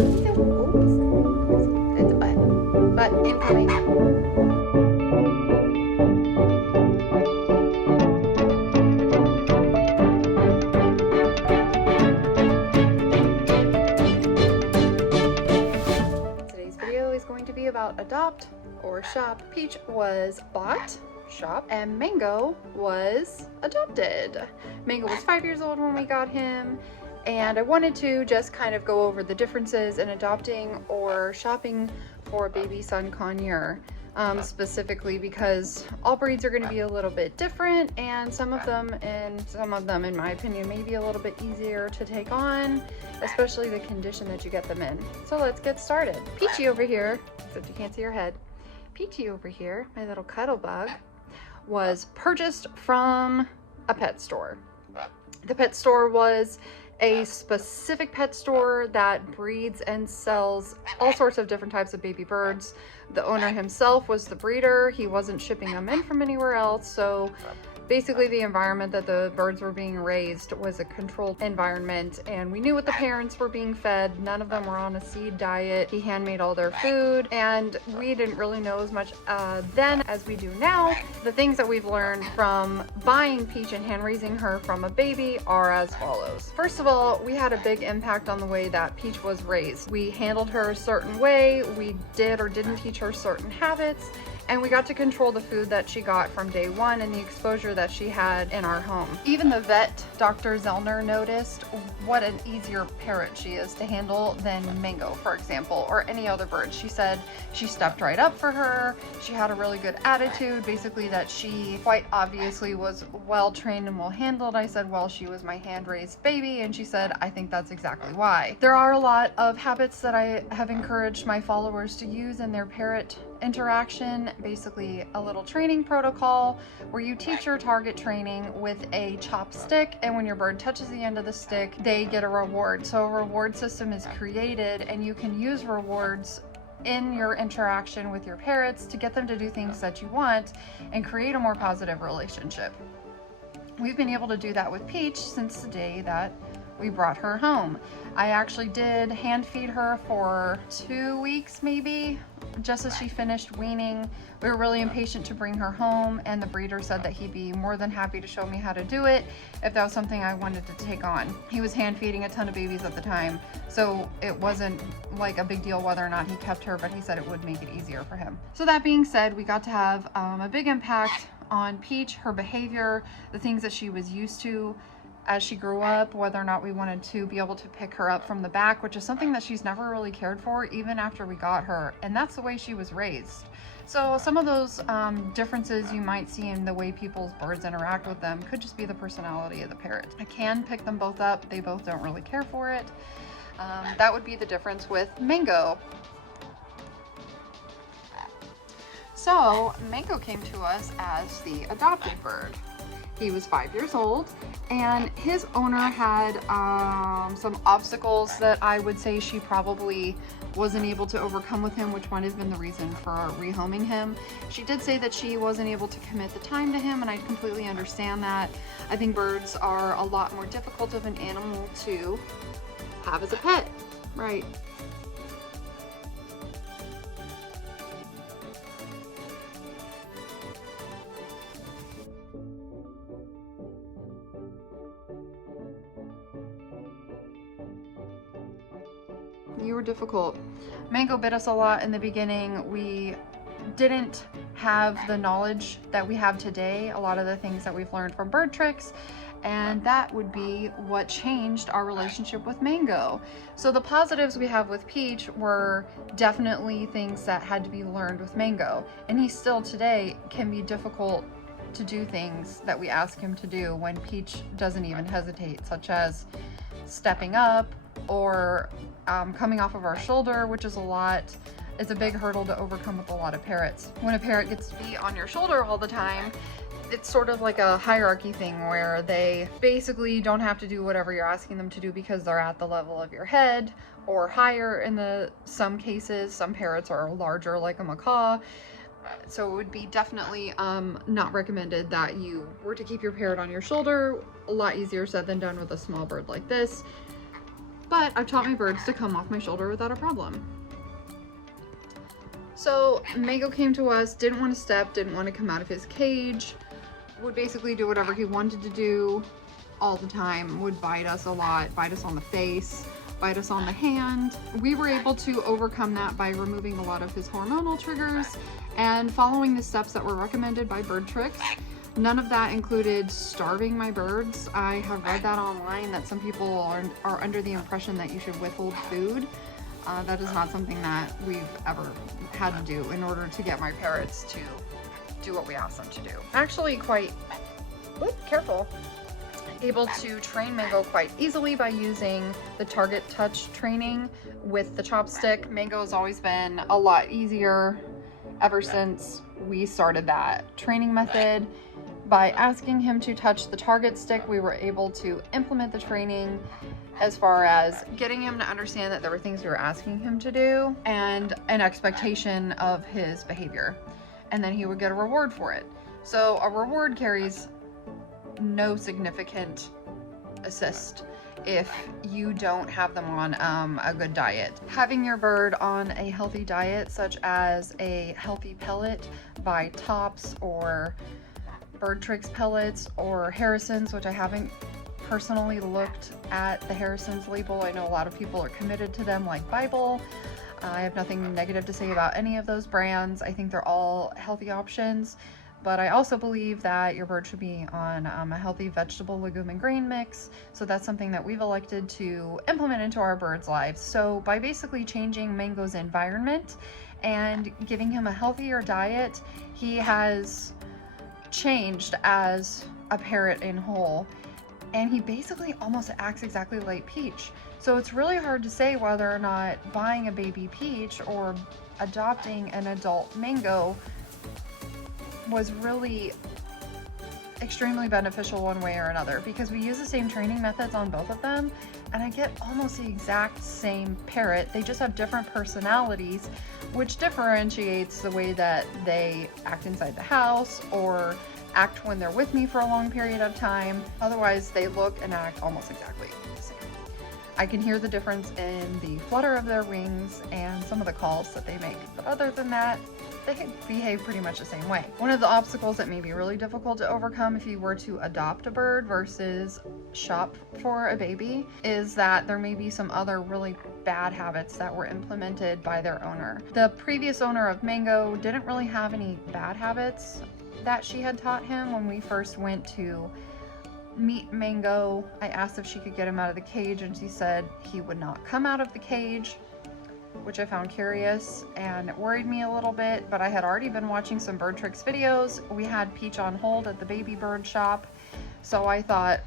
It's a butt. Butt incoming. Today's video is going to be about adopt or shop. Peach was bought, shop, and Maego was adopted. Maego was 5 years old when we got him, and I wanted to just kind of go over the differences in adopting or shopping for a baby son conure, specifically because all breeds are going to be a little bit different, and some of them in my opinion may be a little bit easier to take on, especially the condition that you get them in. So let's get started. Peachy over here, except you can't see her head. Peachy over here, my little cuddle bug, was purchased from a pet store. The pet store was a specific pet store that breeds and sells all sorts of different types of baby birds. The owner himself was the breeder. He wasn't shipping them in from anywhere else, so basically the environment that the birds were being raised was a controlled environment, and we knew what the parents were being fed. None of them were on a seed diet. He handmade all their food, and we didn't really know as much then as we do now. The things that we've learned from buying Peach and hand raising her from a baby are as follows. First of all, we had a big impact on the way that Peach was raised. We handled her a certain way. We did or didn't teach her certain habits, and we got to control the food that she got from day one and the exposure that she had in our home. Even the vet, Dr. Zellner, noticed what an easier parrot she is to handle than Maego, for example, or any other bird. She said she stepped right up for her. She had a really good attitude, basically that she quite obviously was well trained and well handled. I said, well, she was my hand-raised baby, and she said, I think that's exactly why. There are a lot of habits that I have encouraged my followers to use in their Parrot Interaction, basically a little training protocol where you teach your target training with a chopstick, and when your bird touches the end of the stick, they get a reward. So a reward system is created, and you can use rewards in your interaction with your parrots to get them to do things that you want and create a more positive relationship. We've been able to do that with Peach since the day that we brought her home. I actually did hand feed her for 2 weeks maybe, just as she finished weaning. We were really impatient to bring her home, and the breeder said that he'd be more than happy to show me how to do it if that was something I wanted to take on. He was hand feeding a ton of babies at the time, so it wasn't like a big deal whether or not he kept her, but he said it would make it easier for him. So that being said, we got to have a big impact on Peach, her behavior, the things that she was used to as she grew up, whether or not we wanted to be able to pick her up from the back, which is something that she's never really cared for even after we got her, and that's the way she was raised. So some of those differences you might see in the way people's birds interact with them could just be the personality of the parrot. I can pick them both up. They both don't really care for it. That would be the difference with Maego. So Maego came to us as the adopted bird. He was 5 years old, and his owner had some obstacles that I would say she probably wasn't able to overcome with him, which might have been the reason for rehoming him. She did say that she wasn't able to commit the time to him, and I completely understand that. I think birds are a lot more difficult of an animal to have as a pet, right? You were difficult. Maego bit us a lot in the beginning. We didn't have the knowledge that we have today, a lot of the things that we've learned from Birdtricks, and that would be what changed our relationship with Maego. So the positives we have with Peach were definitely things that had to be learned with Maego, and he still today can be difficult to do things that we ask him to do when Peach doesn't even hesitate, such as stepping up or coming off of our shoulder, which is it's a big hurdle to overcome with a lot of parrots. When a parrot gets to be on your shoulder all the time, it's sort of like a hierarchy thing where they basically don't have to do whatever you're asking them to do because they're at the level of your head or higher in some cases. Some parrots are larger, like a macaw. So it would be definitely not recommended that you were to keep your parrot on your shoulder. A lot easier said than done with a small bird like this. but I've taught my birds to come off my shoulder without a problem. So Maego came to us, didn't want to step, didn't want to come out of his cage, would basically do whatever he wanted to do all the time, would bite us a lot, bite us on the face, bite us on the hand. We were able to overcome that by removing a lot of his hormonal triggers and following the steps that were recommended by Birdtricks. None of that included starving my birds. I have read that online, that some people are under the impression that you should withhold food. That is not something that we've ever had to do in order to get my parrots to do what we ask them to do. Actually quite, careful, able to train Maego quite easily by using the target touch training with the chopstick. Maego has always been a lot easier ever since we started that training method. By asking him to touch the target stick, we were able to implement the training as far as getting him to understand that there were things we were asking him to do and an expectation of his behavior. And then he would get a reward for it. So a reward carries no significant assist if you don't have them on a good diet. Having your bird on a healthy diet, such as a healthy pellet by Tops or Birdtricks pellets or Harrison's, which I haven't personally looked at the Harrison's label. I know a lot of people are committed to them like Bible. I have nothing negative to say about any of those brands. I think they're all healthy options, but I also believe that your bird should be on a healthy vegetable, legume, and grain mix. So that's something that we've elected to implement into our birds' lives. So by basically changing Maego's environment and giving him a healthier diet, he has changed as a parrot in whole. And he basically almost acts exactly like Peach. So it's really hard to say whether or not buying a baby Peach or adopting an adult Maego was really extremely beneficial one way or another, because we use the same training methods on both of them and I get almost the exact same parrot. They just have different personalities, which differentiates the way that they act inside the house or act when they're with me for a long period of time. Otherwise, they look and act almost exactly the same. I can hear the difference in the flutter of their wings and some of the calls that they make. But other than that, they behave pretty much the same way. One of the obstacles that may be really difficult to overcome if you were to adopt a bird versus shop for a baby is that there may be some other really bad habits that were implemented by their owner. The previous owner of Maego didn't really have any bad habits that she had taught him. When we first went to meet Maego, I asked if she could get him out of the cage and she said he would not come out of the cage, which I found curious and it worried me a little bit, but I had already been watching some Birdtricks videos. We had Peach on hold at the baby bird shop, so I thought,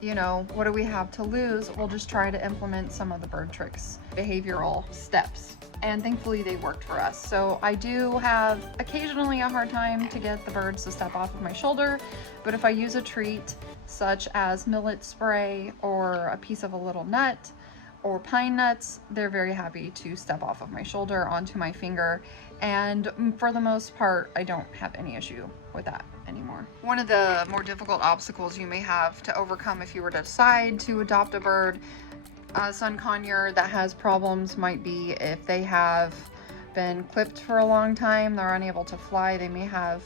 you know, what do we have to lose? We'll just try to implement some of the Birdtricks behavioral steps. And thankfully they worked for us. So I do have occasionally a hard time to get the birds to step off of my shoulder, but if I use a treat such as millet spray or a piece of a little nut or pine nuts, they're very happy to step off of my shoulder onto my finger. And for the most part, I don't have any issue with that anymore. One of the more difficult obstacles you may have to overcome if you were to decide to adopt a bird, son conure that has problems, might be if they have been clipped for a long time, they're unable to fly, they may have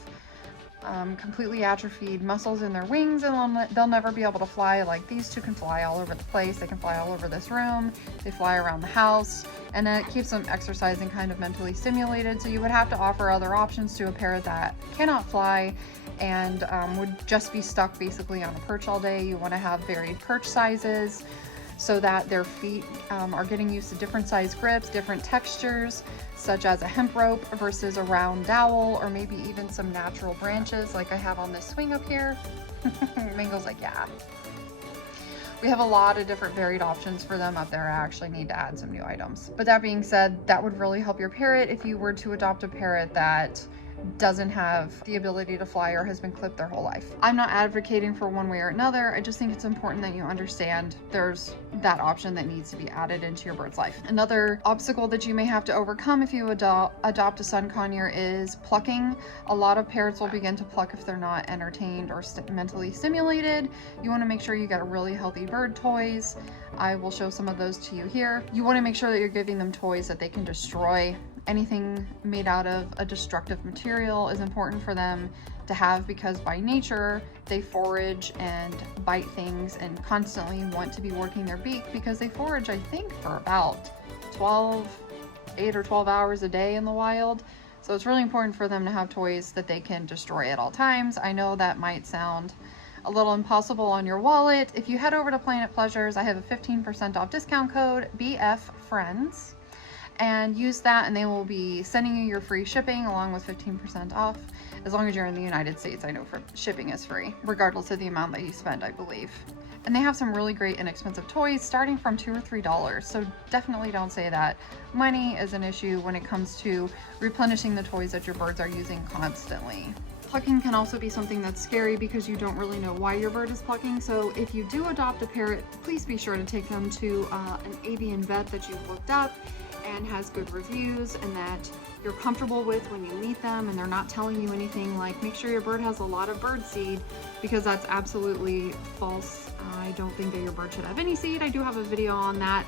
completely atrophied muscles in their wings and they'll never be able to fly. Like these two can fly all over the place, they can fly all over this room, they fly around the house, and it keeps them exercising, kind of mentally stimulated. So you would have to offer other options to a parrot that cannot fly and would just be stuck basically on a perch all day. You want to have varied perch sizes so that their feet are getting used to different size grips, different textures, such as a hemp rope versus a round dowel, or maybe even some natural branches like I have on this swing up here. Maego's like, yeah. We have a lot of different varied options for them up there. I actually need to add some new items. But that being said, that would really help your parrot if you were to adopt a parrot that doesn't have the ability to fly or has been clipped their whole life. I'm not advocating for one way or another. I just think it's important that you understand there's that option that needs to be added into your bird's life. Another obstacle that you may have to overcome if you adopt a sun conure is plucking. A lot of parrots will begin to pluck if they're not entertained or mentally stimulated. You want to make sure you get really healthy bird toys. I will show some of those to you here. You want to make sure that you're giving them toys that they can destroy. Anything made out of a destructive material is important for them to have, because by nature they forage and bite things and constantly want to be working their beak, because they forage, I think, for about 8 or 12 hours a day in the wild. So it's really important for them to have toys that they can destroy at all times. I know that might sound a little impossible on your wallet. If you head over to Planet Pleasures, I have a 15% off discount code BFFriends, and use that and they will be sending you your free shipping along with 15% off, as long as you're in the United States. I know for shipping is free regardless of the amount that you spend, I believe. And they have some really great inexpensive toys starting from $2 or $3, so definitely don't say that money is an issue when it comes to replenishing the toys that your birds are using constantly. Plucking can also be something that's scary because you don't really know why your bird is plucking. So if you do adopt a parrot, please be sure to take them to an avian vet that you've looked up and has good reviews and that you're comfortable with when you meet them, and they're not telling you anything like, make sure your bird has a lot of bird seed, because that's absolutely false. I don't think that your bird should have any seed. I do have a video on that,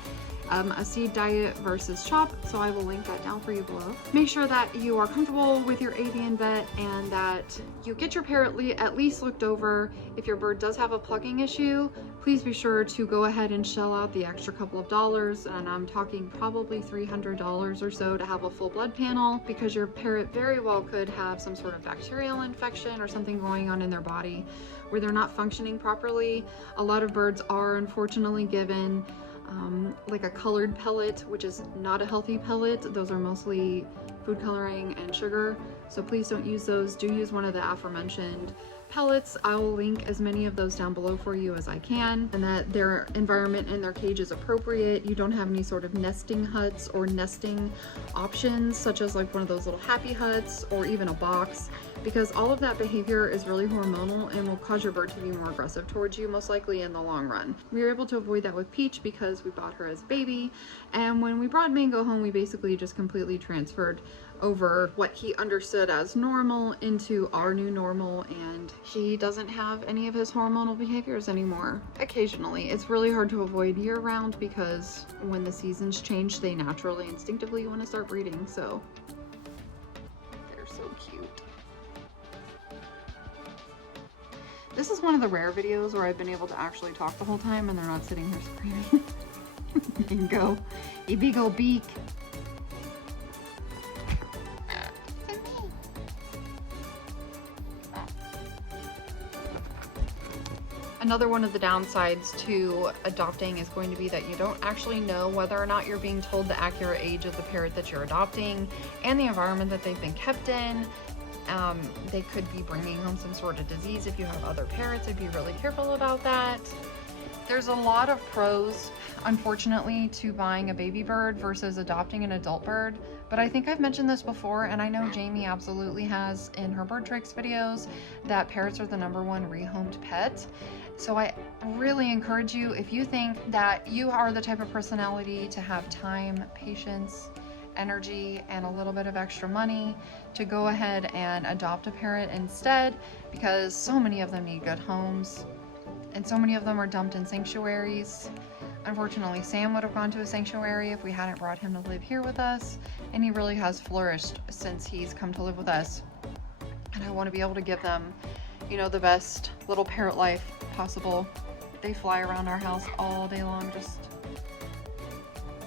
a seed diet versus chop, so I will link that down for you below. Make sure that you are comfortable with your avian vet and that you get your parrot at least looked over. If your bird does have a plucking issue, please be sure to go ahead and shell out the extra couple of dollars, and I'm talking probably $300 or so, to have a full blood panel, because your parrot very well could have some sort of bacterial infection or something going on in their body where they're not functioning properly. A lot of birds are unfortunately given like a colored pellet, which is not a healthy pellet. Those are mostly food coloring and sugar, so please don't use those. Do use one of the aforementioned pellets. I will link as many of those down below for you as I can, and that their environment in their cage is appropriate. You don't have any sort of nesting huts or nesting options, such as like one of those little happy huts or even a box, because all of that behavior is really hormonal and will cause your bird to be more aggressive towards you, most likely in the long run. We were able to avoid that with Peach because we bought her as a baby, and when we brought Maego home, we basically just completely transferred over what he understood as normal into our new normal, and he doesn't have any of his hormonal behaviors anymore. Occasionally. It's really hard to avoid year round because when the seasons change, they naturally instinctively want to start breeding, so they're so cute. This is one of the rare videos where I've been able to actually talk the whole time and they're not sitting here screaming. Maego, a big ol' beak. Another one of the downsides to adopting is going to be that you don't actually know whether or not you're being told the accurate age of the parrot that you're adopting and the environment that they've been kept in. They could be bringing home some sort of disease. If you have other parrots, I'd be really careful about that. There's a lot of pros, unfortunately, to buying a baby bird versus adopting an adult bird, but I think I've mentioned this before, and I know Jamie absolutely has in her Birdtricks videos, that parrots are the #1 rehomed pet. So I really encourage you, if you think that you are the type of personality to have time, patience, energy, and a little bit of extra money, to go ahead and adopt a parrot instead, because so many of them need good homes. And so many of them are dumped in sanctuaries. Unfortunately, Sam would have gone to a sanctuary if we hadn't brought him to live here with us, and he really has flourished since he's come to live with us. And I want to be able to give them, you know, the best little parrot life possible. They fly around our house all day long, just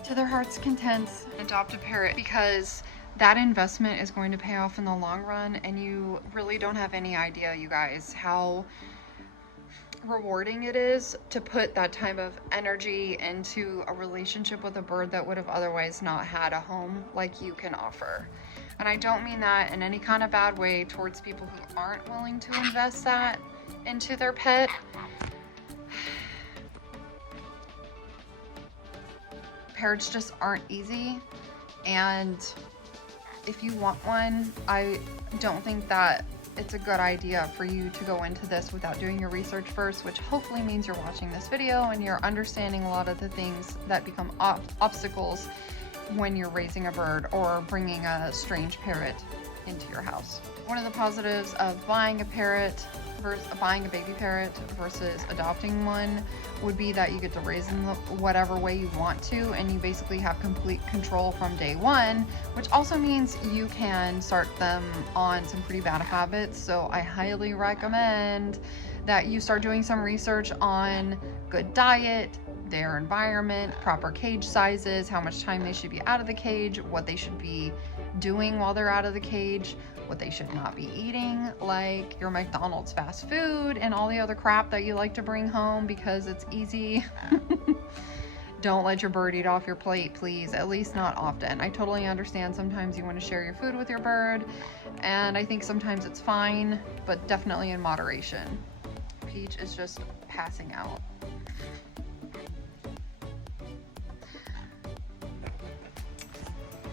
to their heart's content. Adopt a parrot, because that investment is going to pay off in the long run, and you really don't have any idea, you guys, how rewarding it is to put that type of energy into a relationship with a bird that would have otherwise not had a home like you can offer. And I don't mean that in any kind of bad way towards people who aren't willing to invest that into their pet. Parrots just aren't easy, and if you want one, I don't think that it's a good idea for you to go into this without doing your research first, which hopefully means you're watching this video and you're understanding a lot of the things that become obstacles when you're raising a bird or bringing a strange parrot into your house. One of the positives of buying a parrot versus buying a baby parrot versus adopting one would be that you get to raise them whatever way you want to, and you basically have complete control from day one, which also means you can start them on some pretty bad habits. So I highly recommend that you start doing some research on good diet, their environment, proper cage sizes, how much time they should be out of the cage, what they should be doing while they're out of the cage, what they should not be eating, like your McDonald's fast food and all the other crap that you like to bring home because it's easy. Don't let your bird eat off your plate, please, at least not often. I totally understand sometimes you want to share your food with your bird, and I think sometimes it's fine, but definitely in moderation. Peach is just passing out.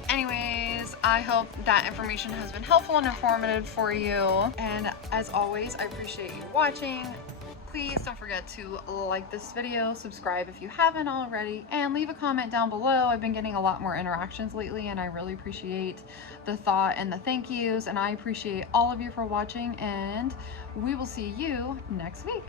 Anyways, I hope that information has been helpful and informative for you. And as always, I appreciate you watching. Please don't forget to like this video, subscribe if you haven't already, and leave a comment down below. I've been getting a lot more interactions lately, and I really appreciate the thought and the thank yous. And I appreciate all of you for watching, and we will see you next week.